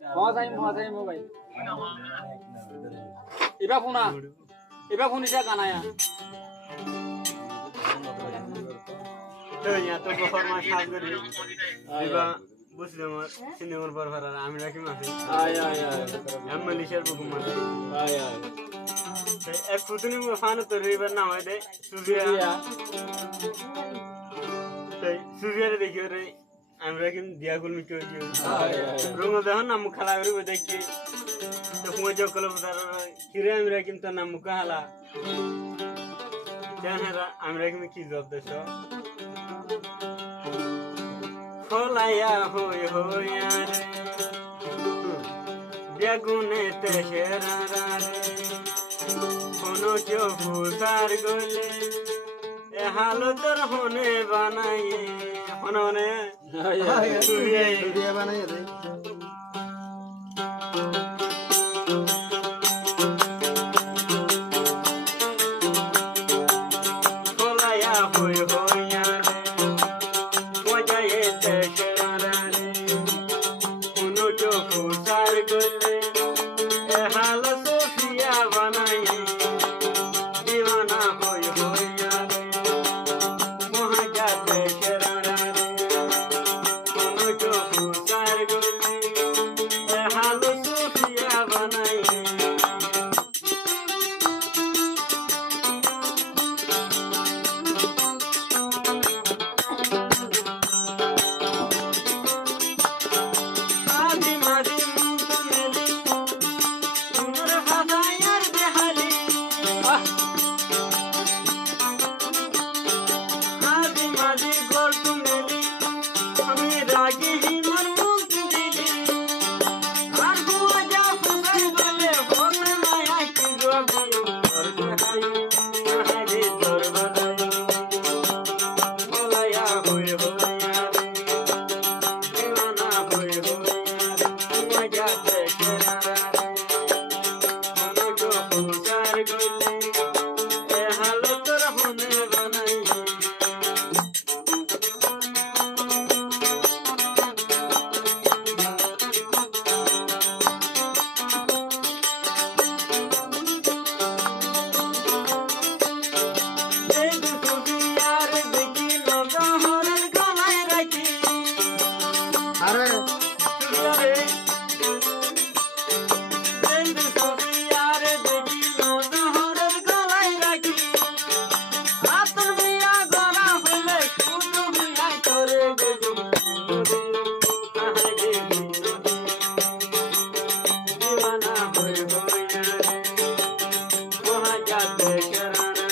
mau भाई iba phone isa ganaya তো ইয়া তো পারফরম্যান্স কাজ করি এবা বুঝলে আমার সিনেমার পরফারা আমি রাখি মাসে ay ay ay আমি মালয়েশিয়ার বুকুম মাসে ay ay এক ফুটনি ফানো তো রিভার নাম হয় সুজিয়া ya তাই সুজিয়ারে দেখি রে আমরা কিন্তু দিয়াগুল মিকে হই ay ay রঙ দেখো নাম খেলা করি দেখি তো মই জকল বুদার কিরে আমরা কিন্তু নাম কালা জানেরা আমরা কিন্তু কি জব দেছো খোলায়া হই হইয়া রে বেগুনে তে হেরা রে কোনো কেউ ফুসার গলে এ হালতর হনে বানাই হনে ay ay ভিডিও বানাই দে খোলায়া হই হইয়া রে মজায়ে তে হেরা রে কোনো কেউ ফুসার গলে এ হাল সোফিয়া বানাই দিওয়ানা হই হইয়া রে মহাজাতে হেরা রে কোনো কেউ ফুসার গলে এ হাল সোফিয়া বানাই আদি মাদি মুন্তো মেলি তোমার হাজায়ার বেহালি আদি মাদি গল্প মেলি আমি রাগি হিমর মুখ দিলি আর হুয়া যা ফুসাই বলে হবে মায়া কি জবাই তোর বেহাই হারে তোর বাদাই বলায়া হয়ে হইয়া রে দিওয়ানা হয়ে হইয়া রে মজাতে কেরা রে কোনো কেউ ফুসার গলে এ হালতর হনে বানাই এই দুসুফিয়ার দেখি লগহরের গলায় রাখি আরে সুফিয়ারে এই দুসুফিয়ার দেখি লগহরের গলায় রাখি আতর মিয়া গলা হইলে শুধু মিয়া করে গেজু আহারে দিওয়ানা হয়ে হইয়া রে মহাজাতে কেরা রে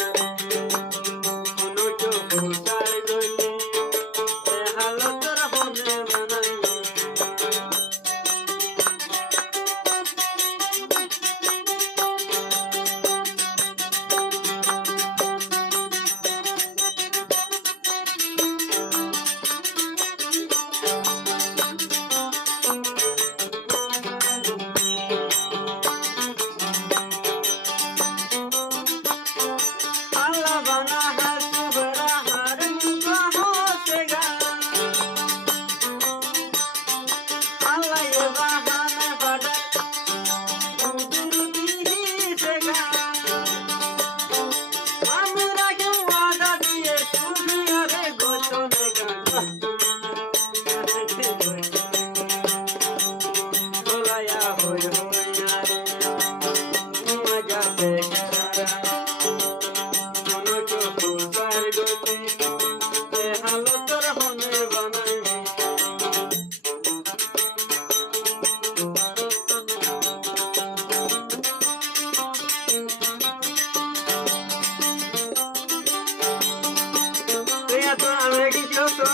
কোনো কেউ ফুসার গলে এ হালতর হনে বানাই আল্লাহ বানা है सुबरा हर मुका होतेगा अल्लाह ये बहाने बड़ा उदुरुदी सेगा हमरा क्यों वादा दिए सुनिया रे गोचनेगा बोलाया होय होया रे मजा पे কোনো কেউ ফুসার গলে এ হালতর হনে বানাই তো আমরা কি কেউ তো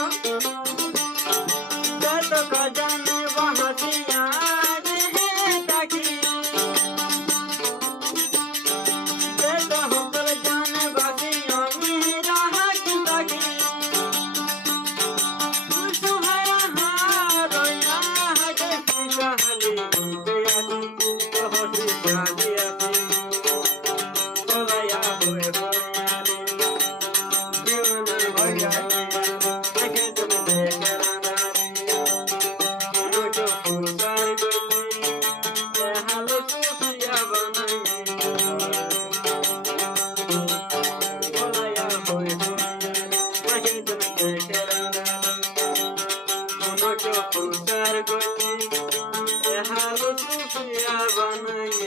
খজানে বহাসিয়া রে ডাকি তো হকল জানে বাসি আমি রাহা কি ডাকি সুহারা হারয়া হাগে কাহালি বেয়াসি তোহটি জাদিয়াসি বলায়া হয়ে হইয়া রে দিওয়ানা হইয়া তাকে তুমি দেখে রানা রে কোনো কেউ ফুসার গলে আমাকে হুশার গতি হালো সুফিয়া বানাই